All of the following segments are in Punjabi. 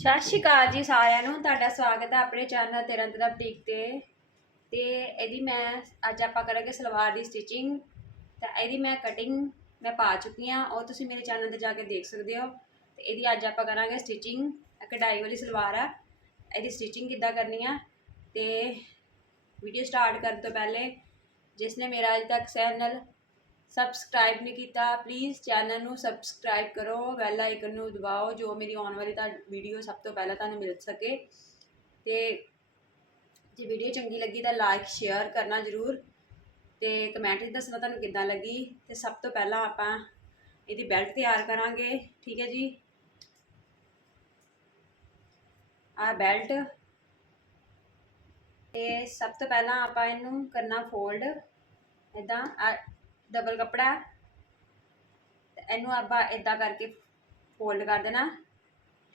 ਸਤਿ ਸ਼੍ਰੀ ਅਕਾਲ ਜੀ ਸਾਰਿਆਂ ਨੂੰ, ਤੁਹਾਡਾ ਸਵਾਗਤ ਹੈ ਆਪਣੇ ਚੈਨਲ ਤੇਰਨ ਦਾ ਬੁਟੀਕ ਤੇ। ਤੇ ਇਹਦੀ ਮੈਂ ਅੱਜ ਆਪਾਂ ਕਰਾਂਗੇ ਸਲਵਾਰ ਦੀ ਸਟਿਚਿੰਗ ਤਾਂ ਇਹਦੀ ਮੈਂ ਕਟਿੰਗ ਮੈਂ ਪਾ ਚੁੱਕੀ ਹਾਂ, ਉਹ ਤੁਸੀਂ ਮੇਰੇ ਚੈਨਲ ਤੇ ਜਾ ਕੇ ਦੇਖ ਸਕਦੇ ਹੋ। ਤੇ ਇਹਦੀ ਅੱਜ ਆਪਾਂ ਕਰਾਂਗੇ ਸਟਿਚਿੰਗ ਕਢਾਈ ਵਾਲੀ ਸਲਵਾਰ ਆ। ਇਹਦੀ ਸਟਿਚਿੰਗ ਕਿੱਦਾਂ ਕਰਨੀ ਆ? ਤੇ ਵੀਡੀਓ ਸਟਾਰਟ ਕਰਨ ਤੋਂ ਪਹਿਲੇ, ਜਿਸ ਨੇ ਮੇਰਾ ਅਜੇ ਤੱਕ ਚੈਨਲ ਸਬਸਕ੍ਰਾਈਬ ਨਹੀਂ ਕੀਤਾ ਪਲੀਜ਼ ਚੈਨਲ ਨੂੰ ਸਬਸਕ੍ਰਾਈਬ ਕਰੋ ਬੈਲ ਆਈਕਨ ਨੂੰ ਦਬਾਓ, ਜੋ ਮੇਰੀ ਆਉਣ ਵਾਲੀ ਤਾਂ ਵੀਡੀਓ ਸਭ ਤੋਂ ਪਹਿਲਾਂ ਤੁਹਾਨੂੰ ਮਿਲ ਸਕੇ। ਤੇ ਜੇ ਵੀਡੀਓ ਚੰਗੀ ਲੱਗੀ ਤਾਂ ਲਾਈਕ ਸ਼ੇਅਰ ਕਰਨਾ ਜ਼ਰੂਰ ਤੇ ਕਮੈਂਟ ਵਿੱਚ ਦੱਸਣਾ ਤੁਹਾਨੂੰ ਕਿੱਦਾਂ ਲੱਗੀ। ਤੇ ਸਭ ਤੋਂ ਪਹਿਲਾਂ ਆਪਾਂ ਇਹਦੀ ਬੈਲਟ ਤਿਆਰ ਕਰਾਂਗੇ, ਠੀਕ ਹੈ ਜੀ? ਆ ਬੈਲਟ ਤੇ ਸਭ ਤੋਂ ਪਹਿਲਾਂ ਆਪਾਂ ਇਹਨੂੰ ਕਰਨਾ ਫੋਲਡ ਇਦਾਂ ਡਬਲ ਕੱਪੜਾ ਤੇ ਇਹਨੂੰ ਆਪਾਂ ਇਦਾਂ ਕਰਕੇ ਫੋਲਡ ਕਰ ਦੇਣਾ।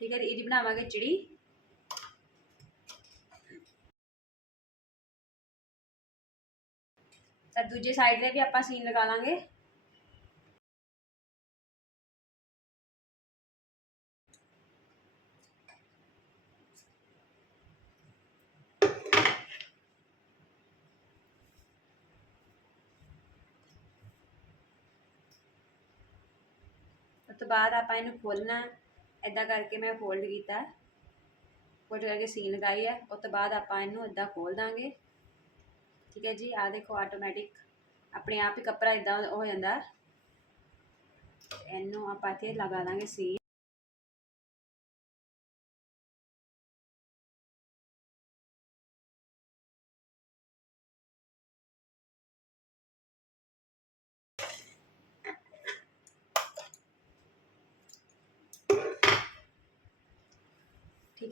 ਠੀਕ ਹੈ ਇਹਦੀ ਬਣਾਵਾਂਗੇ ਚਿੜੀ। ਤਾਂ ਦੂਜੇ ਸਾਈਡ ਤੇ ਵੀ ਆਪਾਂ ਸੀਨ ਲਗਾ ਲਾਂਗੇ। ਉਸ ਤੋਂ ਬਾਅਦ ਆਪਾਂ ਇਹਨੂੰ ਖੋਲਣਾ ਇਦਾਂ ਕਰਕੇ ਮੈਂ ਫੋਲਡ ਕੀਤਾ ਫੋਲਡ ਕਰਕੇ ਸੀਨ ਲਗਾਈ ਹੈ। ਉਸ ਤੋਂ ਬਾਅਦ ਆਪਾਂ ਇਹਨੂੰ ਇਦਾਂ ਖੋਲ ਦਾਂਗੇ। ਠੀਕ ਹੈ ਜੀ ਆ ਦੇਖੋ ਆਟੋਮੈਟਿਕ ਆਪਣੇ ਆਪ ਹੀ ਕੱਪੜਾ ਇਦਾਂ ਹੋ ਜਾਂਦਾ ਇਹਨੂੰ ਆਪਾਂ ਇੱਥੇ ਲਗਾ ਦਾਂਗੇ ਸੀਨ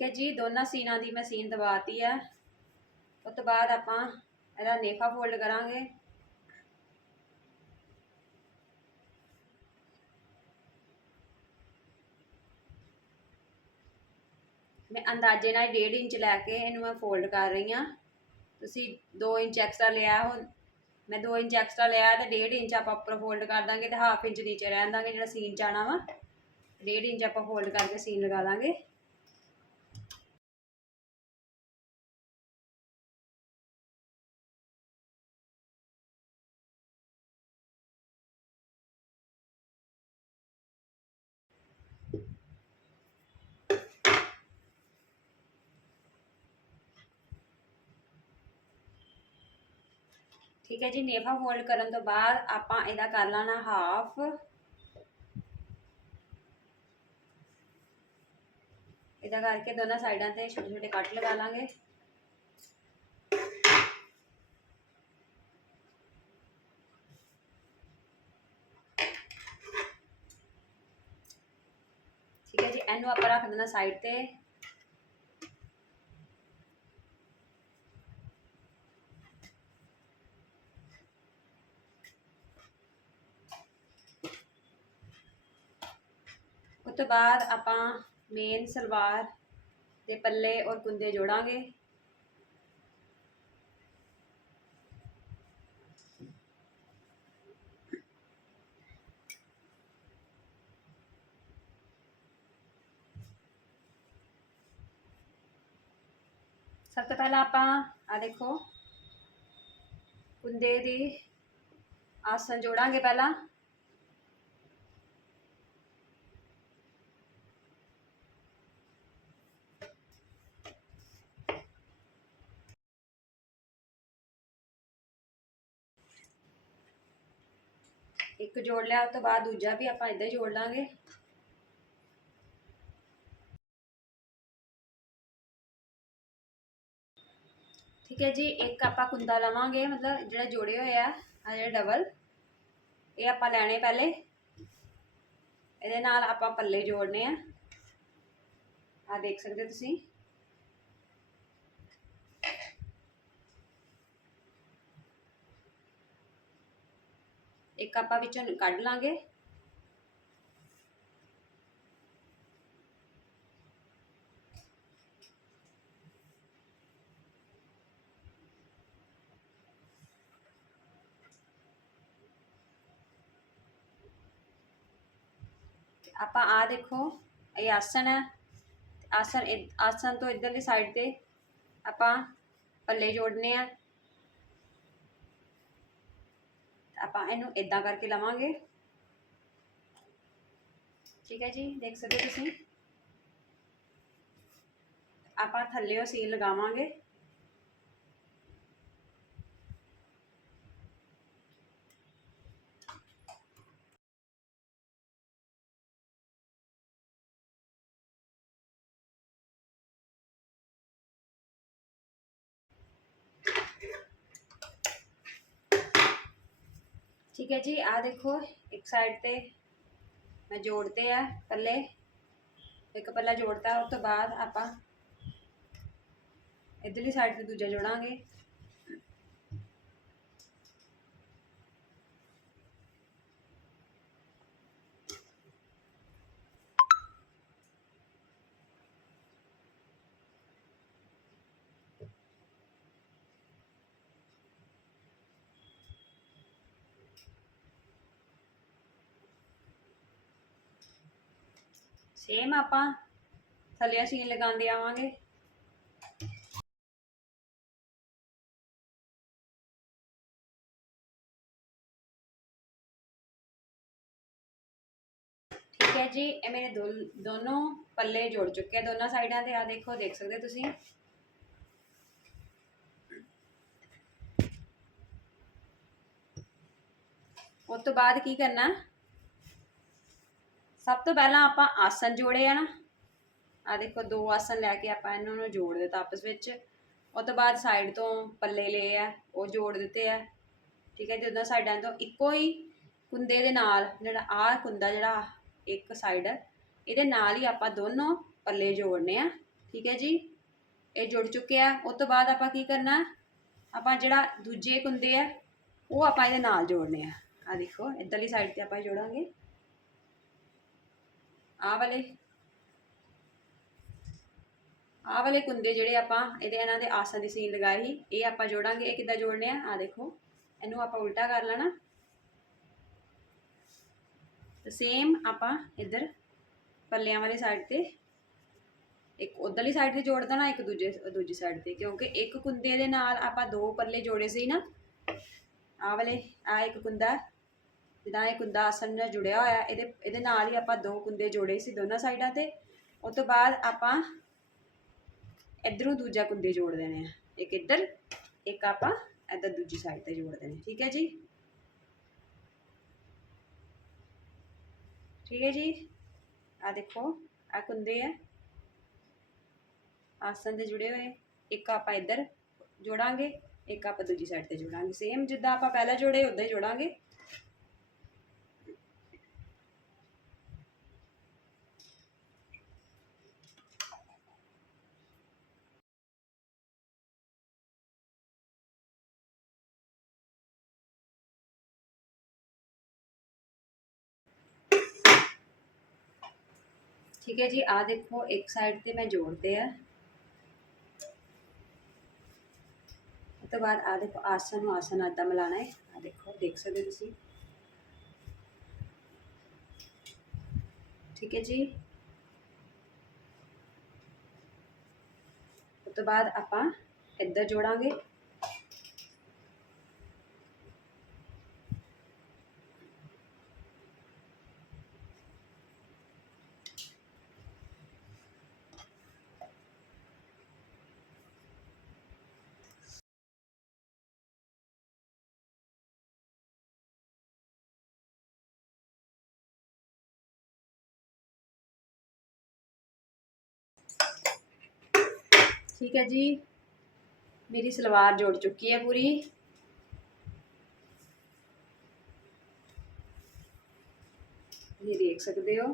ਠੀਕ ਹੈ ਜੀ, ਦੋਨਾਂ ਸੀਨਾਂ ਦੀ ਮੈਂ ਸੀਨ ਦਬਾਤੀ ਹੈ। ਉਸ ਤੋਂ ਬਾਅਦ ਆਪਾਂ ਇਹਦਾ ਨੇਫਾ ਫੋਲਡ ਕਰਾਂਗੇ। ਮੈਂ ਅੰਦਾਜ਼ੇ ਨਾਲ 1.5 ਇੰਚ ਲੈ ਕੇ ਇਹਨੂੰ ਮੈਂ ਫੋਲਡ ਕਰ ਰਹੀ ਹਾਂ। ਤੁਸੀਂ 2 ਇੰਚ ਐਕਸਟਰਾ ਲਿਆ ਹੋ ਮੈਂ 2 ਇੰਚ ਐਕਸਟਰਾ ਲਿਆ ਤੇ 1.5 ਇੰਚ ਆਪਾਂ ਉੱਪਰ ਫੋਲਡ ਕਰ ਦਾਂਗੇ ਤੇ ਹਾਫ ਇੰਚ ਨੀਚੇ ਰਹਿਣ ਦਾਂਗੇ ਜਿਹੜਾ ਸੀਨ ਚਾਣਾ ਵਾ। 1.5 ਇੰਚ ਆਪਾਂ ਫੋਲਡ ਕਰਕੇ ਸੀਨ ਲਗਾ ਦਾਂਗੇ। ਠੀਕ ਹੈ ਜੀ, ਨੇਫਾ ਫੋਲਡ ਕਰਨ ਤੋਂ ਬਾਅਦ ਆਪਾਂ ਇਹਦਾ ਕਰ ਲੈਣਾ ਹਾਫ ਇਹਦਾ ਕਰਕੇ ਦੋਨਾਂ ਸਾਈਡਾਂ ਤੇ ਛੋਟੇ ਛੋਟੇ ਕੱਟ ਲਗਾ ਲਾਂਗੇ। ਠੀਕ ਹੈ ਜੀ, ਇਹਨੂੰ ਆਪਾਂ ਰੱਖ ਦੇਣਾ ਸਾਈਡ ਤੇ। ਉਸ ਤੋਂ ਬਾਅਦ ਆਪਾਂ ਮੇਨ ਸਲਵਾਰ ਦੇ ਪੱਲੇ ਔਰ ਕੁੰਦੇ ਜੋੜਾਂਗੇ। ਸਭ ਤੋਂ ਪਹਿਲਾਂ ਆਪਾਂ ਆ ਦੇਖੋ ਕੁੰਦੇ ਦੀ ਆਸਨ ਜੋੜਾਂਗੇ ਪਹਿਲਾਂ। ਇੱਕ ਜੋੜ ਲਿਆ ਉਸ ਤੋਂ ਬਾਅਦ ਦੂਜਾ ਵੀ ਆਪਾਂ ਇਦਾਂ ਹੀ ਜੋੜ ਲਾਂਗੇ। ਠੀਕ ਹੈ ਜੀ, ਇੱਕ ਆਪਾਂ ਕੁੰਦਾ ਲਵਾਂਗੇ, ਮਤਲਬ ਜਿਹੜੇ ਜੋੜੇ ਹੋਏ ਆ ਆ ਜਿਹੜੇ ਡਬਲ, ਇਹ ਆਪਾਂ ਲੈਣੇ ਪਹਿਲੇ। ਇਹਦੇ ਨਾਲ ਆਪਾਂ ਪੱਲੇ ਜੋੜਨੇ ਆ। ਆ ਦੇਖ ਸਕਦੇ ਤੁਸੀਂ। ਇੱਕ ਆਪਾਂ ਵਿੱਚੋਂ ਕੱਢ ਲਾਂਗੇ। ਆਪਾਂ ਆ ਦੇਖੋ, ਇਹ ਆਸਣ ਹੈ। ਆਸਣ ਆਸਣ ਆਸਨ ਤੋਂ ਇਧਰਲੀ ਸਾਈਡ ਤੇ ਆਪਾਂ ਪੱਲੇ ਜੋੜਨੇ ਆ। ਆਪਾਂ ਇਹਨੂੰ ਇਦਾਂ ਕਰਕੇ ਲਵਾਂਗੇ। ਠੀਕ ਹੈ ਜੀ, ਦੇਖ ਸਕਦੇ ਹੋ ਤੁਸੀਂ? ਆਪਾਂ ਥੱਲੇੋਂ ਸੀਲ ਲਗਾਵਾਂਗੇ। ਠੀਕ ਹੈ ਜੀ ਆ ਦੇਖੋ, ਇੱਕ ਸਾਈਡ ਤੇ ਮੈਂ ਜੋੜਤੇ ਆ ਪੱਲੇ। ਇੱਕ ਪੱਲਾ ਜੋੜਤਾ, ਉਸ ਤੋਂ ਬਾਅਦ ਆਪਾਂ ਇਧਰਲੀ ਸਾਈਡ ਤੇ ਦੂਜਾ ਜੋੜਾਂਗੇ। ਸੇਮ ਆਪਾਂ। ਥੱਲੇ ਸੀਨ ਲਗਾਉਂਦੇ ਆਵਾਂਗੇ। ਠੀਕ ਹੈ ਜੀ, ਇਹ ਮੇਰੇ ਦੋ, ਦੋਨੋਂ ਪੱਲੇ ਜੁੜ ਚੁੱਕੇ ਆ। ਦੋਨਾਂ ਸਾਈਡਾਂ ਤੇ ਆ ਦੇਖੋ, ਦੇਖ ਸਕਦੇ ਤੁਸੀਂ? ਉਸ ਤੋਂ ਬਾਅਦ ਕੀ ਕਰਨਾ? ਸਭ ਤੋਂ ਪਹਿਲਾਂ ਆਪਾਂ ਆਸਨ ਜੋੜੇ ਆ ਨਾ। ਆ ਦੇਖੋ, ਦੋ ਆਸਨ ਲੈ ਕੇ ਆਪਾਂ ਇਹਨਾਂ ਨੂੰ ਜੋੜ ਦਿੱਤਾ ਆਪਸ ਵਿੱਚ। ਉਸ ਤੋਂ ਬਾਅਦ ਸਾਈਡ ਤੋਂ ਪੱਲੇ ਲਏ ਆ, ਉਹ ਜੋੜ ਦਿੱਤੇ ਆ। ਠੀਕ ਹੈ ਜਦੋਂ ਸਾਈਡਾਂ ਤੋਂ ਇੱਕੋ ਹੀ ਕੁੰਦੇ ਦੇ ਨਾਲ, ਜਿਹੜਾ ਆ ਕੁੰਦਾ ਜਿਹੜਾ ਇੱਕ ਸਾਈਡ, ਇਹਦੇ ਨਾਲ ਹੀ ਆਪਾਂ ਦੋਨੋਂ ਪੱਲੇ ਜੋੜਨੇ ਆ। ਠੀਕ ਹੈ ਜੀ, ਇਹ ਜੁੜ ਚੁੱਕੇ ਆ। ਉਸ ਤੋਂ ਬਾਅਦ ਆਪਾਂ ਕੀ ਕਰਨਾ, ਆਪਾਂ ਜਿਹੜਾ ਦੂਜੇ ਕੁੰਦੇ ਆ, ਉਹ ਆਪਾਂ ਇਹਦੇ ਨਾਲ ਜੋੜਨੇ ਆ। ਆ ਦੇਖੋ, ਇੱਧਰਲੀ ਸਾਈਡ ਤੇ ਆਪਾਂ ਜੋੜਾਂਗੇ। ਆਹ ਵਾਲੇ। ਆਹ ਵਾਲੇ ਕੁੰਦੇ ਜਿਹੜੇ ਆਪਾਂ ਇਹਦੇ ਇਹਨਾਂ ਦੇ ਆਸਾਂ ਦੀ ਸੀਨ ਲਗਾਈ ਸੀ ਇਹ ਆਪਾਂ ਜੋੜਾਂਗੇ, ਇਹ ਕਿੱਦਾਂ ਜੋੜਨੇ ਆ? ਆ ਦੇਖੋ, ਇਹਨੂੰ ਆਪਾਂ ਉਲਟਾ ਕਰ ਲੈਣਾ। ਤੇ ਸੇਮ ਆਪਾਂ ਇੱਧਰ ਪੱਲਿਆਂ ਵਾਲੀ ਸਾਈਡ ਤੇ, ਇੱਕ ਉਧਰਲੀ ਸਾਈਡ ਤੇ ਜੋੜ ਦੇਣਾ, ਇੱਕ ਦੂਜੇ, ਦੂਜੀ ਸਾਈਡ ਤੇ, ਕਿਉਂਕਿ ਇੱਕ ਕੁੰਦੇ ਦੇ ਨਾਲ ਆਪਾਂ ਦੋ ਪੱਲੇ ਜੋੜੇ ਸੀ ਨਾ। ਆਹ ਵਾਲੇ ਆ ਇੱਕ ਕੁੰਦਾ ਜਿੱਦਾਂ ਇਹ ਕੁੰਦਾ ਆਸਨ ਨਾਲ ਜੁੜਿਆ ਹੋਇਆ, ਇਹਦੇ ਇਹਦੇ ਨਾਲ ਹੀ ਆਪਾਂ ਦੋ ਕੁੰਦੇ ਜੋੜੇ ਸੀ ਦੋਨਾਂ ਸਾਈਡਾਂ ਤੇ। ਉਸ ਤੋਂ ਬਾਅਦ ਆਪਾਂ ਇਧਰੋਂ ਦੂਜਾ ਕੁੰਦੇ ਜੋੜ ਦੇਣੇ ਆ। ਇੱਕ ਇੱਧਰ, ਇੱਕ ਆਪਾਂ ਇੱਧਰ ਦੂਜੀ ਸਾਈਡ ਤੇ ਜੋੜ ਦੇਣੇ ਠੀਕ ਹੈ ਜੀ? ਠੀਕ ਹੈ ਜੀ? ਆ ਦੇਖੋ ਆ ਕੁੰਦੇ ਆ। ਆਸਨ ਦੇ ਜੁੜੇ ਹੋਏ। ਇੱਕ ਆਪਾਂ ਇੱਧਰ ਜੋੜਾਂਗੇ, ਇੱਕ ਆਪਾਂ ਦੂਜੀ ਸਾਈਡ ਤੇ ਜੋੜਾਂਗੇ। ਸੇਮ ਜਿੱਦਾਂ ਆਪਾਂ ਪਹਿਲਾਂ ਜੋੜੇ ਉਦਾਂ ਹੀ ਜੋੜਾਂਗੇ। ਠੀਕ ਹੈ ਜੀ ਆ ਦੇਖੋ, ਇੱਕ ਸਾਈਡ ਤੇ ਮੈਂ ਜੋੜਦੇ ਆ। ਉਸ ਤੋਂ ਬਾਅਦ ਆ ਦੇਖੋ ਆਸਨ ਨੂੰ ਆਸਨ ਆਦਾ ਮਿਲਾਣਾ ਹੈ। ਆ ਦੇਖੋ, ਦੇਖ ਸਕਦੇ ਹੋ ਤੁਸੀਂ। ਠੀਕ ਹੈ ਜੀ। ਉਸ ਤੋਂ ਬਾਅਦ ਆਪਾਂ ਇੱਧਰ ਜੋੜਾਂਗੇ। ਠੀਕ ਹੈ ਜੀ। ਮੇਰੀ ਸਲਵਾਰ ਜੁੜ ਚੁੱਕੀ ਹੈ ਪੂਰੀ। ਇਹ ਦੇਖ ਸਕਦੇ ਹੋ।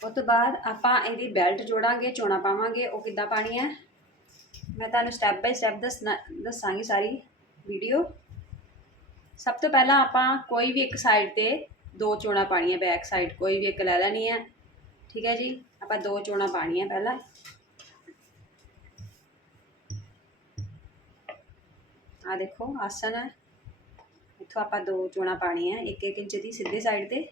ਉਹ ਤੋਂ ਬਾਅਦ ਆਪਾਂ ਇਹਦੀ ਬੈਲਟ ਜੋੜਾਂਗੇ, ਚੋਣਾ ਪਾਵਾਂਗੇ, ਉਹ ਕਿੱਦਾਂ ਪਾਣੀ ਹੈ। ਮੈਂ ਤੁਹਾਨੂੰ ਸਟੈਪ ਬਾਈ ਸਟੈਪ ਦੱਸਣਾ, ਦੱਸਾਂਗੀ ਸਾਰੀ ਵੀਡੀਓ ਸਭ ਤੋਂ ਪਹਿਲਾਂ ਆਪਾਂ ਕੋਈ ਵੀ ਇੱਕ ਸਾਈਡ ਤੇ ਦੋ ਚੋਣਾ ਪਾਣੀਆਂ ਬੈਕ ਸਾਈਡ ਕੋਈ ਵੀ ਇੱਕ ਲੈ ਲੈਣੀ ਹੈ। ਠੀਕ ਹੈ ਜੀ? ਆਪਾਂ ਦੋ ਚੋਣਾ ਪਾਣੀਆਂ ਪਹਿਲਾਂ। ਆ ਦੇਖੋ ਆਸਨ ਹੈ। ਇੱਥੋਂ ਆਪਾਂ ਦੋ ਚੋਣਾ ਪਾਣੀਆਂ ਇੱਕ ਇੱਕ ਇੰਚ ਦੀ ਸਿੱਧੇ ਸਾਈਡ ਤੇ।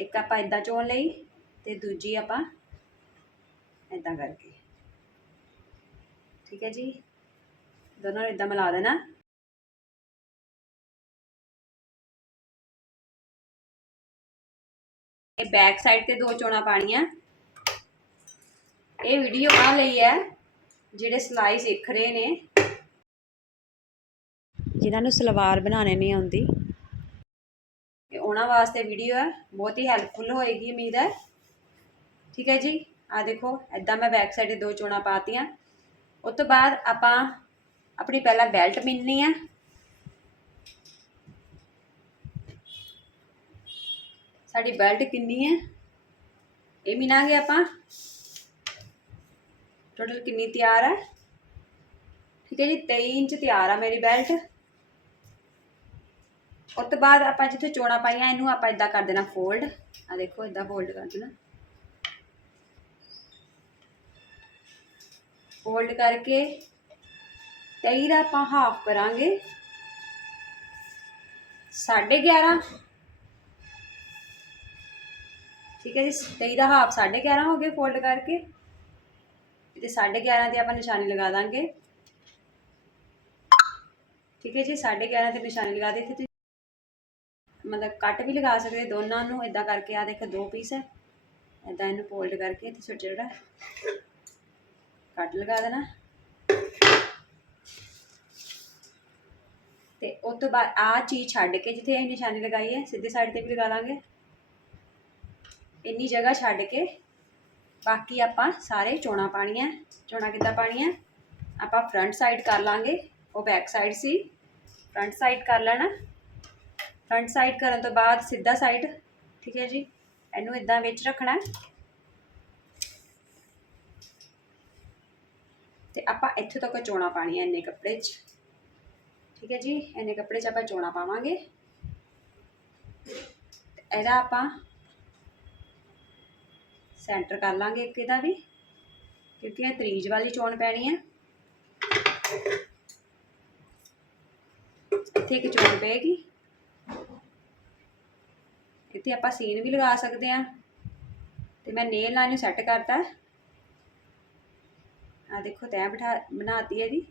ਇੱਕ ਆਪਾਂ ਇਦਾਂ ਚੋਣ ਲਈ ਤੇ ਦੂਜੀ ਆਪਾਂ ਇਦਾਂ ਕਰਕੇ। ਠੀਕ ਹੈ ਜੀ? ਦੋਨੋਂ ਨੂੰ ਇਦਾਂ ਮਿਲਾ ਦੇਣਾ। ਇਹ ਬੈਕ ਸਾਈਡ ਤੇ ਦੋ ਚੋਣਾ ਪਾਣੀਆਂ ਇਹ ਵੀਡੀਓ ਆ ਲਈ ਹੈ, ਜਿਹੜੇ ਸਿਲਾਈ ਸਿੱਖ ਰਹੇ ਨੇ। ਜਿਨ੍ਹਾਂ ਨੂੰ ਸਲਵਾਰ ਬਣਾਉਣੇ ਨਹੀਂ ਆਉਂਦੀ। ਇਹ ਉਹਨਾਂ ਵਾਸਤੇ ਵੀਡੀਓ ਹੈ, ਬਹੁਤ ਹੀ ਹੈਲਪਫੁਲ ਹੋਏਗੀ, ਉਮੀਦ ਹੈ। ਠੀਕ ਹੈ ਜੀ ਆ ਦੇਖੋ ਐਦਾਂ ਮੈਂ ਬੈਕ ਸਾਈਡ ਤੇ ਦੋ ਚੋਣਾ ਪਾਤੀਆਂ। ਉਸ ਤੋਂ ਬਾਅਦ ਆਪਾਂ ਆਪਣੀ ਪਹਿਲਾਂ ਬੈਲਟ ਮਿਲਣੀ ਆ ਸਾਡੀ ਬੈਲਟ ਕਿੰਨੀ ਹੈ? ਇਹ ਮਿਨਾਂਗੇ ਆਪਾਂ। ਟੋਟਲ ਕਿੰਨੀ ਤਿਆਰ ਹੈ? ਠੀਕ ਹੈ ਜੀ 23 ਇੰਚ ਤਿਆਰ ਆ ਮੇਰੀ ਬੈਲਟ। ਉਸ ਤੋਂ ਬਾਅਦ ਆਪਾਂ ਜਿੱਥੇ ਚੋਣਾ ਪਾਈਆਂ, ਇਹਨੂੰ ਆਪਾਂ ਇਦਾਂ ਕਰ ਦੇਣਾ ਫੋਲਡ ਆ ਦੇਖੋ ਇਦਾਂ ਫੋਲਡ ਕਰ ਦੇਣਾ। ਫੋਲਡ ਕਰਕੇ 23 ਦਾ ਆਪਾਂ ਹਾਫ ਕਰਾਂਗੇ। 11.5 ਠੀਕ ਹੈ ਜੀ 23 ਦਾ ਹਾਫ 11.5 ਹੋ ਗਏ ਫੋਲਡ ਕਰਕੇ। ਤੇ 11.5 ਤੇ ਆਪਾਂ ਨਿਸ਼ਾਨੀ ਲਗਾ ਦਾਂਗੇ। ਠੀਕ ਹੈ ਜੀ 11.5 ਤੇ ਨਿਸ਼ਾਨੀ ਲਗਾ ਦੇ ਇੱਥੇ ਤੁਸੀਂ। ਮਤਲਬ ਕੱਟ ਵੀ ਲਗਾ ਸਕਦੇ ਦੋਨਾਂ ਨੂੰ ਇਦਾਂ ਕਰਕੇ ਆ ਦੇਖੋ ਦੋ ਪੀਸ ਹੈ। ਇਦਾਂ ਇਹਨੂੰ ਫੋਲਡ ਕਰਕੇ ਤੇ ਛੋਟਾ ਛੋਟਾ ਕੱਟ ਲਗਾ ਦੇਣਾ। ਤੇ ਉਸ ਤੋਂ ਬਾਅਦ ਆ ਚੀਜ਼ ਛੱਡ ਕੇ ਜਿੱਥੇ ਇਹ ਨਿਸ਼ਾਨੀ ਲਗਾਈ ਹੈ, ਸਿੱਧੇ ਸਾਈਡ ਤੇ ਵੀ ਲਗਾ ਲਾਂਗੇ ਇੰਨੀ ਜਗ੍ਹਾ ਛੱਡ ਕੇ ਬਾਕੀ ਆਪਾਂ ਸਾਰੇ ਚੋਣਾ ਪਾਣੀਆਂ ਚੋਣਾ ਕਿੱਦਾਂ ਪਾਣੀਆਂ ਆਪਾਂ ਫਰੰਟ ਸਾਈਡ ਕਰ ਲਾਂਗੇ, ਉਹ ਬੈਕ ਸਾਈਡ ਸੀ। ਫਰੰਟ ਸਾਈਡ ਕਰ ਲੈਣਾ। ਫਰੰਟ ਸਾਈਡ ਕਰਨ ਤੋਂ ਬਾਅਦ ਸਿੱਧਾ ਸਾਈਡ ਠੀਕ ਹੈ ਜੀ? ਇਹਨੂੰ ਇਦਾਂ ਵਿੱਚ ਰੱਖਣਾ। ਤੇ ਆਪਾਂ ਇੱਥੇ ਤੱਕ ਚੋਣਾ ਪਾਣੀ ਹੈ ਇੰਨੇ ਕੱਪੜੇ 'ਚ। ਠੀਕ ਹੈ ਜੀ? ਇੰਨੇ ਕੱਪੜੇ 'ਚ ਆਪਾਂ ਚੋਣਾ ਪਾਵਾਂਗੇ। ਇਹਦਾ ਆਪਾਂ ਸੈਂਟਰ ਕਰ ਲਾਂਗੇ ਇੱਕ ਇਹਦਾ ਵੀ, ਕਿਉਂਕਿ ਇਹ ਤਰੀਜ ਵਾਲੀ ਚੋਣ ਪੈਣੀ ਹੈ ਇੱਥੇ ਇੱਕ ਚੋਣ ਪਏਗੀ। ਇੱਥੇ ਆਪਾਂ ਸੀਨ ਵੀ ਲਗਾ ਸਕਦੇ ਆ। ਤੇ ਮੈਂ ਨੇਲ ਲਾਈਨ ਨੂੰ ਸੈੱਟ ਕਰਤਾ। ਆ ਦੇਖੋ, ਤੈਂ ਬਿਠਾ, ਬਣਾਤੀ ਜੀ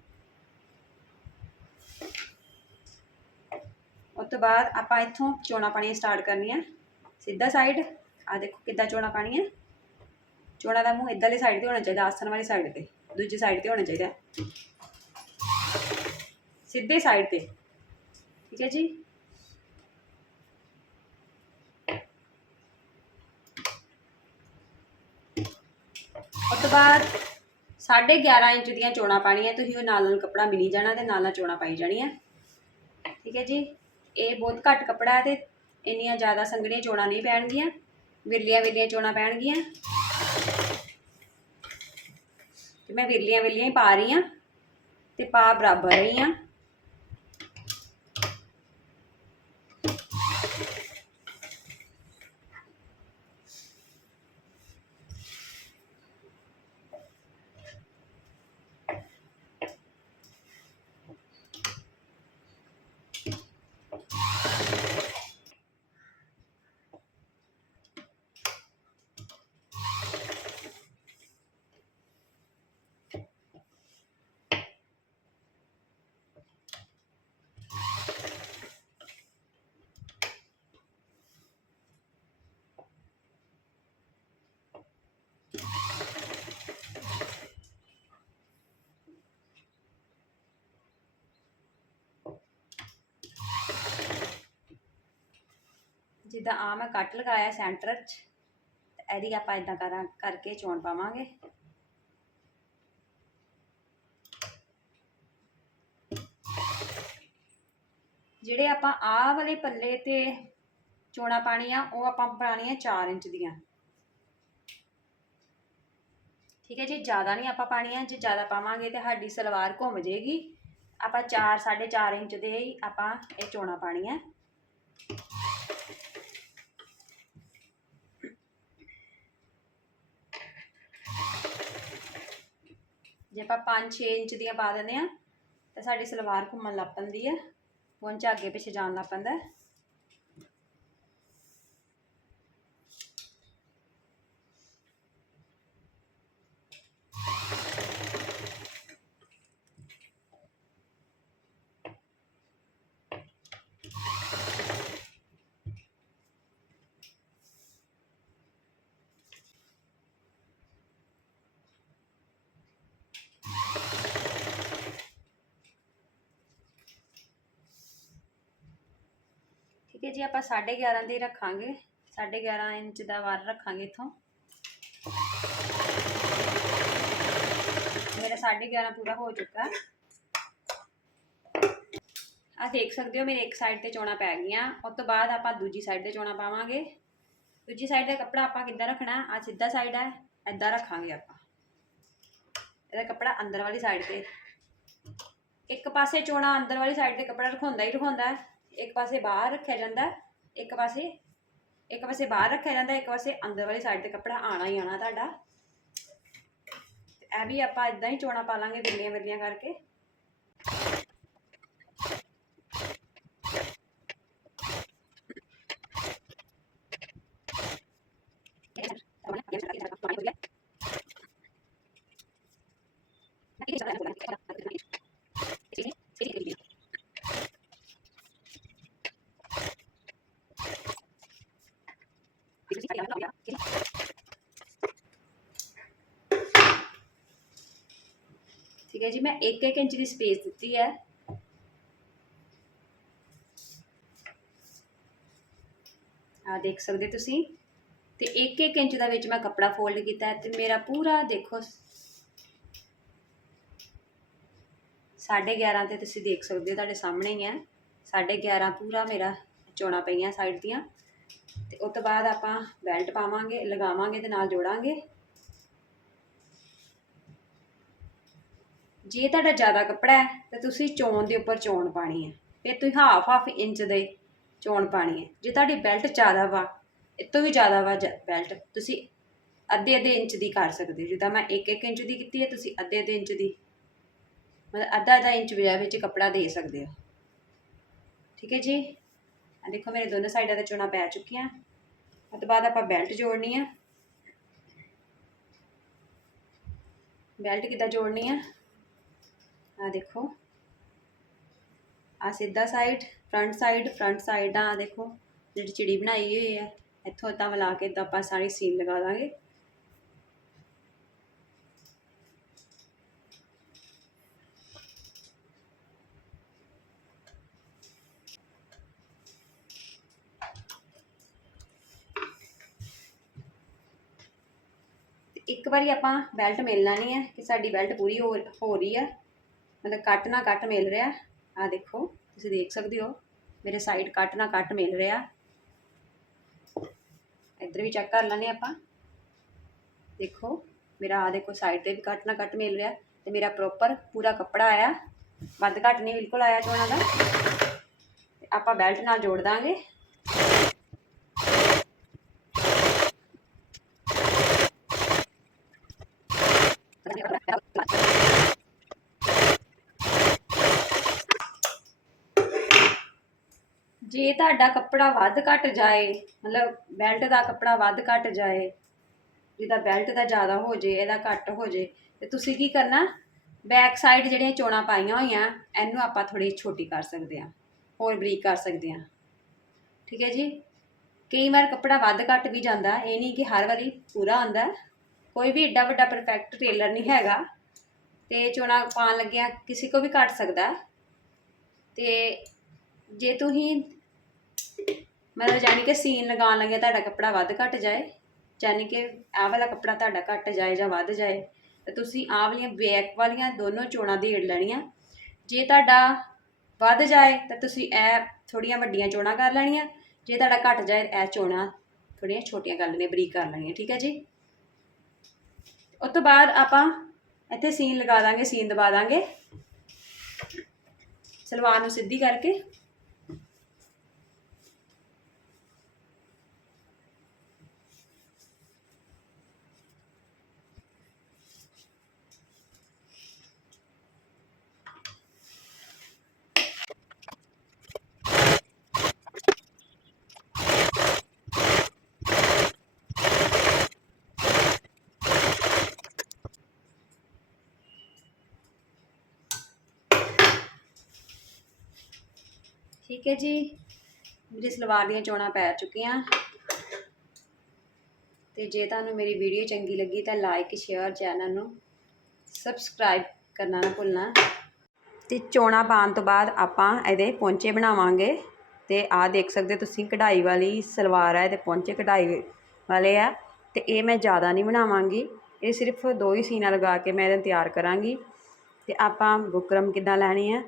ਉਸ ਤੋਂ ਬਾਅਦ ਆਪਾਂ ਇੱਥੋਂ ਚੋਣਾ ਪਾਣੀਆਂ ਸਟਾਰਟ ਕਰਨੀਆਂ। ਸਿੱਧਾ ਸਾਈਡ ਆ ਦੇਖੋ ਕਿੱਦਾਂ ਚੋਣਾ ਪਾਣੀਆਂ ਚੋਣਾ ਦਾ ਮੂੰਹ ਇੱਧਰਲੀ ਸਾਈਡ ਤੇ ਹੋਣਾ ਚਾਹੀਦਾ, ਆਸਣ ਵਾਲੀ ਸਾਈਡ ਤੇ, ਦੂਜੀ ਸਾਈਡ ਤੇ ਹੋਣਾ ਚਾਹੀਦਾ। ਸਿੱਧੇ ਸਾਈਡ ਤੇ। ਠੀਕ ਹੈ ਜੀ? ਉਸ ਤੋਂ ਬਾਅਦ 11.5 ਇੰਚ ਦੀਆਂ ਚੋਣਾ ਪਾਣੀਆਂ ਤੁਸੀਂ ਉਹ ਨਾਲ ਨਾਲ ਕੱਪੜਾ ਮਿਲੀ ਜਾਣਾ ਤੇ ਨਾਲ ਨਾਲ ਚੋਣਾ ਪਾਈ ਜਾਣੀਆਂ। ਠੀਕ ਹੈ ਜੀ? ਇਹ ਬਹੁਤ ਘੱਟ ਕੱਪੜਾ ਹੈ ਤੇ ਇੰਨੀਆਂ ਜ਼ਿਆਦਾ ਸੰਘਣੀਆਂ ਚੋਣਾ ਨਹੀਂ ਪੈਣਗੀਆਂ। ਵਿਰਲੀਆਂ ਵਿਰਲੀਆਂ ਚੋਣਾ ਪੈਣਗੀਆਂ। ਮੈਂ ਵਿਰਲੀਆਂ ਵਿਰਲੀਆਂ ਹੀ ਪਾ ਰਹੀ ਹਾਂ ਤੇ ਪਾ ਬਰਾਬਰ ਰਹੀ ਹਾਂ। ਜਿੱਦਾਂ ਆ ਮੈਂ ਕੱਟ ਲਗਾਇਆ ਸੈਂਟਰ 'ਚ ਇਹਦੀ ਆਪਾਂ ਇਦਾਂ ਕਰਾਂ, ਕਰਕੇ ਚੋਣ ਪਾਵਾਂਗੇ। ਜਿਹੜੇ ਆਪਾਂ ਆਹ ਵਾਲੇ ਪੱਲੇ ਤੇ ਚੋਣਾ ਪਾਣੀ ਆ ਉਹ ਆਪਾਂ ਪਾਣੀਆਂ 4 ਇੰਚ ਦੀਆਂ। ਠੀਕ ਹੈ ਜੀ, ਜ਼ਿਆਦਾ ਨਹੀਂ ਆਪਾਂ ਪਾਣੀਆਂ ਜੇ ਜ਼ਿਆਦਾ ਪਾਵਾਂਗੇ ਤੇ ਸਾਡੀ ਸਲਵਾਰ ਘੁੰਮ ਜਾਏਗੀ ਆਪਾਂ 4 4.5 ਇੰਚ ਦੇ ਹੀ ਆਪਾਂ ਇਹ ਚੋਣਾ ਪਾਣੀਆਂ ਜੇ ਆਪਾਂ 5-6 ਇੰਚ ਦੀਆਂ ਪਾ ਦਿੰਦੇ ਆ ਤਾਂ ਸਾਡੀ ਸਲਵਾਰ ਘੁੰਮਣ ਲੱਗ ਪੈਂਦੀ ਹੈ। ਪਹੁੰਚਾ ਅੱਗੇ ਪਿੱਛੇ ਜਾਣ ਲੱਗ ਪੈਂਦਾ ਜੀ ਆਪਾਂ 11.5 ਦੇ ਰੱਖਾਂਗੇ 11.5 ਇੰਚ ਦਾ ਵਾਰ ਰੱਖਾਂਗੇ ਇਥੋਂ। ਮੇਰਾ 11.5 ਪੂਰਾ ਹੋ ਚੁੱਕਾ। ਆ ਦੇਖ ਸਕਦੇ ਹੋ, ਮੇਰੇ ਇੱਕ ਸਾਈਡ ਤੇ ਚੋਣਾ ਪੈ ਗਈਆਂ। ਉਸ ਤੋਂ ਬਾਅਦ ਆਪਾਂ ਦੂਜੀ ਸਾਈਡ ਤੇ ਚੋਣਾ ਪਾਵਾਂਗੇ। ਦੂਜੀ ਸਾਈਡ ਦਾ ਕੱਪੜਾ ਆਪਾਂ ਕਿੱਦਾਂ ਰੱਖਣਾ? ਆ ਸਿੱਧਾ ਸਾਈਡ ਹੈ ਐਦਾਂ ਰੱਖਾਂਗੇ ਆਪਾਂ। ਇਹਦਾ ਕੱਪੜਾ ਅੰਦਰ ਵਾਲੀ ਸਾਈਡ ਤੇ। ਇੱਕ ਪਾਸੇ ਚੋਣਾ ਅੰਦਰ ਵਾਲੀ ਸਾਈਡ ਤੇ ਕੱਪੜਾ ਰਖਾਉਂਦਾ ਹੀ ਰਖਾਉਂਦਾ ਹੈ। ਇੱਕ ਪਾਸੇ ਬਾਹਰ ਰੱਖਿਆ ਜਾਂਦਾ, ਇੱਕ ਪਾਸੇ ਇੱਕ ਪਾਸੇ ਬਾਹਰ ਰੱਖਿਆ ਜਾਂਦਾ, ਇੱਕ ਪਾਸੇ ਅੰਦਰ ਵਾਲੀ ਸਾਈਡ ਤੇ ਕੱਪੜਾ ਆਣਾ ਹੀ ਆਣਾ ਤੁਹਾਡਾ। ਇਹ ਵੀ ਆਪਾਂ ਇਦਾਂ ਹੀ ਚੋਣਾ ਪਾ ਲਾਂਗੇ ਬਿੱਲੀਆਂ ਬਿੱਲੀਆਂ ਕਰਕੇ। ਠੀਕ ਹੈ ਜੀ, ਮੈਂ 1-1 ਇੰਚ ਦੀ ਸਪੇਸ ਦਿੱਤੀ ਹੈ। ਆ ਦੇਖ ਸਕਦੇ ਤੁਸੀਂ। ਤੇ 1-1 ਇੰਚ ਦਾ ਵਿੱਚ ਮੈਂ ਕੱਪੜਾ ਫੋਲਡ ਕੀਤਾ ਹੈ ਤੇ ਮੇਰਾ ਪੂਰਾ ਦੇਖੋ। 11.5 ਤੇ ਤੁਸੀਂ ਦੇਖ ਸਕਦੇ ਹੋ, ਤੁਹਾਡੇ ਸਾਹਮਣੇ ਹੀ ਹੈ। 11.5 ਪੂਰਾ ਮੇਰਾ ਚੋਣਾ ਪਈਆਂ ਸਾਈਡ ਦੀਆਂ। ਤੇ ਉਸ ਤੋਂ ਬਾਅਦ ਆਪਾਂ ਬੈਲਟ ਪਾਵਾਂਗੇ, ਲਗਾਵਾਂਗੇ ਤੇ ਨਾਲ ਜੋੜਾਂਗੇ। ਜੇ ਤੁਹਾਡਾ ਜ਼ਿਆਦਾ ਕੱਪੜਾ ਹੈ, ਤਾਂ ਤੁਸੀਂ ਚੋਣ ਦੇ ਉੱਪਰ ਚੋਣ ਪਾਣੀ ਹੈ। ਫਿਰ ਤੁਸੀਂ ਹਾਫ ਹਾਫ ਇੰਚ ਦੇ ਚੋਣ ਪਾਣੀ ਹੈ। ਜੇ ਤੁਹਾਡੀ ਬੈਲਟ ਜ਼ਿਆਦਾ ਵਾ ਇਹ ਤੋਂ ਵੀ ਜ਼ਿਆਦਾ ਵਾ ਬੈਲਟ ਤੁਸੀਂ ਅੱਧੇ ਅੱਧੇ ਇੰਚ ਦੀ ਕਰ ਸਕਦੇ ਹੋ। ਜਿੱਦਾਂ ਮੈਂ 1-1 ਇੰਚ ਦੀ ਕੀਤੀ ਹੈ, ਤੁਸੀਂ ਅੱਧੇ ਅੱਧੇ ਇੰਚ ਦੀ। ਮਤਲਬ ਅੱਧਾ ਅੱਧਾ ਇੰਚ ਵਿਆ ਵਿੱਚ ਕੱਪੜਾ ਦੇ ਸਕਦੇ ਹੋ। ਠੀਕ ਹੈ ਜੀ? ਦੇਖੋ, ਮੇਰੇ ਦੋਨੋਂ ਸਾਈਡਾਂ ਤੇ ਚੋਣਾ ਪੈ ਚੁੱਕੀਆਂ। ਉਸ ਤੋਂ ਬਾਅਦ ਆਪਾਂ ਬੈਲਟ ਜੋੜਨੀ ਆ। ਬੈਲਟ ਕਿੱਦਾਂ ਜੋੜਨੀ ਆ? ਆ ਦੇਖੋ। ਆ ਸਿੱਧਾ side, front side front side ਆ ਦੇਖੋ, ਜਿਹੜੀ ਚਿੜੀ ਬਣਾਈ ਹੋਈ ਹੈ ਇੱਥੋਂ ਤਾਂ ਵਲਾ ਕੇ ਤਾਂ ਆਪਾਂ ਸਾਰੀ ਸੀਨ ਲਗਾ ਦਾਂਗੇ ਤੇ ਇੱਕ ਵਾਰੀ ਆਪਾਂ ਬੈਲਟ ਮਿਲ ਨਹੀਂ ਹੈ ਕਿ ਸਾਡੀ ਬੈਲਟ ਪੂਰੀ ਹੋ ਹੋ ਰਹੀ ਹੈ। ਮਤਲਬ ਕੱਟ ਨਾ ਕੱਟ ਮਿਲ ਰਿਹਾ। ਆ ਦੇਖੋ, ਤੁਸੀਂ ਦੇਖ ਸਕਦੇ ਹੋ, ਮੇਰੇ ਸਾਈਡ ਕੱਟ ਨਾ ਕੱਟ ਮਿਲ ਰਿਹਾ। ਇੱਧਰ ਵੀ ਚੈੱਕ ਕਰ ਲੈਣੇ ਆਪਾਂ। ਦੇਖੋ, ਮੇਰਾ ਆ ਦੇਖੋ ਸਾਈਡ ਤੇ ਵੀ ਕੱਟ ਨਾ ਕੱਟ ਮਿਲ ਰਿਹਾ ਤੇ ਮੇਰਾ ਪ੍ਰੋਪਰ ਪੂਰਾ ਕੱਪੜਾ ਆਇਆ। ਵੱਧ ਘੱਟ ਨਹੀਂ ਬਿਲਕੁਲ ਆਇਆ ਚੋਣਾ ਦਾ। ਆਪਾਂ ਬੈਲਟ ਨਾਲ ਜੋੜ ਦਾਂਗੇ। ਜੇ ਤੁਹਾਡਾ ਕੱਪੜਾ ਵੱਧ ਘਟ ਜਾਏ, ਮਤਲਬ ਬੈਲਟ ਦਾ ਕੱਪੜਾ ਵੱਧ ਘਟ ਜਾਏ ਜਿਹਦਾ ਬੈਲਟ ਦਾ ਜ਼ਿਆਦਾ ਹੋ ਜੇ, ਇਹਦਾ ਘੱਟ ਹੋ ਜੇ, ਤੇ ਤੁਸੀਂ ਕੀ ਕਰਨਾ? ਬੈਕ ਸਾਈਡ ਜਿਹੜੀਆਂ ਚੋਣਾਂ ਪਾਈਆਂ ਹੋਈਆਂ, ਇਹਨੂੰ ਆਪਾਂ ਥੋੜੀ ਛੋਟੀ ਕਰ ਸਕਦੇ ਹਾਂ, ਹੋਰ ਬਰੀਕ ਕਰ ਸਕਦੇ ਹਾਂ। ਠੀਕ ਹੈ ਜੀ? ਕਈ ਵਾਰ ਕੱਪੜਾ ਵੱਧ ਘੱਟ ਵੀ ਜਾਂਦਾ, ਇਹ ਨਹੀਂ ਕਿ ਹਰ ਵਾਰੀ ਪੂਰਾ ਆਉਂਦਾ, ਕੋਈ ਵੀ ਏਡਾ ਵੱਡਾ ਪਰਫੈਕਟ ਟੇਲਰ ਨਹੀਂ ਹੈਗਾ, ਤੇ ਚੋਣਾਂ ਪਾਉਣ ਲੱਗਿਆ ਕਿਸੇ ਕੋ ਵੀ ਘਟ ਸਕਦਾ, ਤੇ ਜੇ ਤੁਸੀਂ ਮਤਲਬ ਜਾਨੀ ਕਿ ਸੀਨ ਲਗਾਉਣ ਲੱਗੇ ਤੁਹਾਡਾ ਕੱਪੜਾ ਵੱਧ ਘਟ ਜਾਏ। ਜਾਨੀ ਕਿ ਆਹ ਵਾਲਾ ਕੱਪੜਾ ਤੁਹਾਡਾ ਘਟ ਜਾਏ ਜਾਂ ਵੱਧ ਜਾਏ, ਤਾਂ ਤੁਸੀਂ ਆਹ ਵਾਲੀਆਂ ਬੈਕ ਵਾਲੀਆਂ ਦੋਨੋਂ ਚੋਣਾਂ ਦੇੜ ਲੈਣੀਆਂ। ਜੇ ਤੁਹਾਡਾ ਵੱਧ ਜਾਏ, ਤਾਂ ਤੁਸੀਂ ਇਹ ਥੋੜੀਆਂ ਵੱਡੀਆਂ ਚੋਣਾਂ ਕਰ ਲੈਣੀਆਂ। ਜੇ ਤੁਹਾਡਾ ਘਟ ਜਾਏ ਇਹ ਚੋਣਾਂ ਥੋੜੀਆਂ ਛੋਟੀਆਂ ਕਰ ਲੈਣੀਆਂ ਬਰੀਕ ਕਰ ਲੈਣੀਆਂ, ਠੀਕ ਹੈ ਜੀ? ਉਸ ਤੋਂ ਬਾਅਦ ਆਪਾਂ ਇੱਥੇ ਸੀਨ ਲਗਾ ਦਾਂਗੇ, ਸੀਨ ਦਬਾ ਦਾਂਗੇ। ਸਲਵਾਰ ਨੂੰ ਸਿੱਧੀ ਕਰਕੇ। ਠੀਕ ਹੈ ਜੀ। ਮੇਰੀ ਸਲਵਾਰ ਦੀਆਂ ਚੋਣਾਂ ਪੈ ਚੁੱਕੀਆਂ। ਤੇ ਜੇ ਤੁਹਾਨੂੰ ਮੇਰੀ ਵੀਡੀਓ ਚੰਗੀ ਲੱਗੀ ਤਾਂ ਲਾਈਕ ਸ਼ੇਅਰ ਚੈਨਲ ਨੂੰ ਸਬਸਕ੍ਰਾਈਬ ਕਰਨਾ ਨਾ ਭੁੱਲਣਾ। ਤੇ ਚੋਣਾਂ ਪਾਉਣ ਤੋਂ ਬਾਅਦ ਆਪਾਂ ਇਹਦੇ ਪੌਂਚੇ ਬਣਾਵਾਂਗੇ। ਤੇ ਆਹ ਦੇਖ ਸਕਦੇ ਤੁਸੀਂ ਕਢਾਈ ਵਾਲੀ ਸਲਵਾਰ ਹੈ ਤੇ ਪੌਂਚੇ ਕਢਾਈ ਵਾਲੇ ਆ। ਤੇ ਇਹ ਮੈਂ ਜ਼ਿਆਦਾ ਨਹੀਂ ਬਣਾਵਾਂਗੀ। ਇਹ ਸਿਰਫ ਦੋ ਹੀ ਸੀਨਾ ਲਗਾ ਕੇ ਮੈਂ ਇਹਨੂੰ ਤਿਆਰ ਕਰਾਂਗੀ। ਤੇ ਆਪਾਂ ਬੁਕਰਮ ਕਿੱਦਾਂ ਲੈਣੀ ਹੈ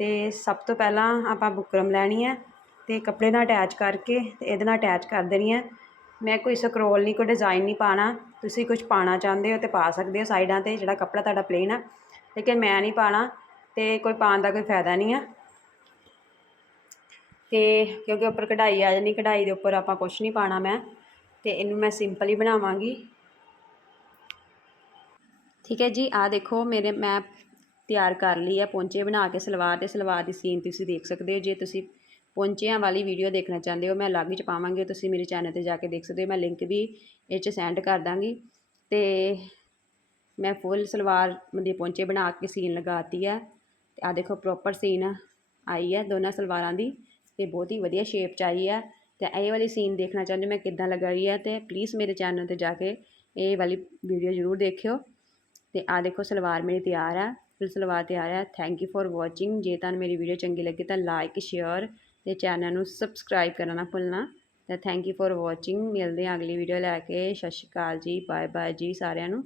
ਅਤੇ ਸਭ ਤੋਂ ਪਹਿਲਾਂ ਆਪਾਂ ਬੁਕਰਮ ਲੈਣੀ ਹੈ ਅਤੇ ਕੱਪੜੇ ਨਾਲ ਅਟੈਚ ਕਰਕੇ ਅਤੇ ਇਹਦੇ ਨਾਲ ਅਟੈਚ ਕਰ ਦੇਣੀ ਹੈ। ਮੈਂ ਕੋਈ ਸਕਰੋਲ ਨਹੀਂ, ਕੋਈ ਡਿਜ਼ਾਇਨ ਨਹੀਂ ਪਾਉਣਾ। ਤੁਸੀਂ ਕੁਛ ਪਾਉਣਾ ਚਾਹੁੰਦੇ ਹੋ ਤਾਂ ਪਾ ਸਕਦੇ ਹੋ ਸਾਈਡਾਂ ਤੇ, ਜਿਹੜਾ ਕੱਪੜਾ ਤੁਹਾਡਾ ਪਲੇਨ ਆ। ਲੇਕਿਨ ਮੈਂ ਨਹੀਂ ਪਾਉਣਾ ਅਤੇ ਕੋਈ ਪਾਉਣ ਦਾ ਕੋਈ ਫਾਇਦਾ ਨਹੀਂ ਆ। ਅਤੇ ਕਿਉਂਕਿ ਉੱਪਰ ਕਢਾਈ ਆ ਜਾਣੀ, ਕਢਾਈ ਦੇ ਉੱਪਰ ਆਪਾਂ ਕੁਛ ਨਹੀਂ ਪਾਉਣਾ ਮੈਂ। ਅਤੇ ਇਹਨੂੰ ਮੈਂ ਸਿੰਪਲ ਹੀ ਬਣਾਵਾਂਗੀ। ਠੀਕ ਹੈ ਜੀ ਆ ਦੇਖੋ ਮੇਰੇ ਮੈਂ ਤਿਆਰ ਕਰ ਲਈ ਹੈ, ਪੌਂਚੇ ਬਣਾ ਕੇ ਸਲਵਾਰ ਤੇ ਸਲਵਾਰ ਦੀ ਸੀਨ ਤੁਸੀਂ ਦੇਖ ਸਕਦੇ ਹੋ। ਜੇ ਤੁਸੀਂ ਪੌਂਚਿਆਂ ਵਾਲੀ ਵੀਡੀਓ ਦੇਖਣਾ ਚਾਹੁੰਦੇ ਹੋ, ਮੈਂ ਅਲੱਗ ਚ ਪਾਵਾਂਗੀ ਤੁਸੀਂ ਮੇਰੇ ਚੈਨਲ ਤੇ ਜਾ ਕੇ ਦੇਖ ਸਕਦੇ ਹੋ। ਮੈਂ ਲਿੰਕ ਵੀ ਇਹ ਚ ਸੈਂਡ ਕਰ ਦਾਂਗੀ। ਤੇ ਮੈਂ ਫੁੱਲ ਸਲਵਾਰ ਦੇ ਪੌਂਚੇ ਬਣਾ ਕੇ ਸੀਨ ਲਗਾਤੀ ਹੈ। ਤੇ ਆ ਦੇਖੋ ਪ੍ਰੋਪਰ ਸੀਨ ਆਈ ਹੈ ਦੋਨਾਂ ਸਲਵਾਰਾਂ ਦੀ। ਤੇ ਬਹੁਤ ਹੀ ਵਧੀਆ ਸ਼ੇਪ ਚ ਆਈ ਹੈ। ਤੇ ਇਹ ਵਾਲੀ ਸੀਨ ਦੇਖਣਾ ਚਾਹੁੰਦੇ ਮੈਂ ਕਿੱਦਾਂ ਲਗਾਈ ਹੈ ਤੇ ਪਲੀਜ਼ ਮੇਰੇ ਚੈਨਲ ਤੇ ਜਾ ਕੇ ਇਹ ਵਾਲੀ ਵੀਡੀਓ ਜ਼ਰੂਰ ਦੇਖਿਓ। ਤੇ ਆ ਦੇਖੋ ਸਲਵਾਰ ਮੇਰੀ ਤਿਆਰ ਹੈ। ਫੁੱਲ ਸਲਵਾਰ ਤਿਆਰ ਹੈ ਥੈਂਕ ਯੂ ਫॉर ਵਾਚਿੰਗ ਜੇ ਤੁਹਾਨੂੰ ਮੇਰੀ ਵੀਡੀਓ ਚੰਗੀ ਲੱਗੀ ਤਾਂ ਲਾਈਕ ਸ਼ੇਅਰ ਤੇ ਚੈਨਲ ਨੂੰ ਸਬਸਕ੍ਰਾਈਬ ਕਰਨਾ ਨਾ ਭੁੱਲਣਾ। ਤੇ ਥੈਂਕ ਯੂ ਫॉर ਵਾਚਿੰਗ ਮਿਲਦੇ ਹਾਂ ਅਗਲੀ ਵੀਡੀਓ ਲੈ ਕੇ। ਸਤਿ ਸ਼੍ਰੀ ਅਕਾਲ ਜੀ। ਬਾਏ ਬਾਏ ਜੀ ਸਾਰਿਆਂ ਨੂੰ।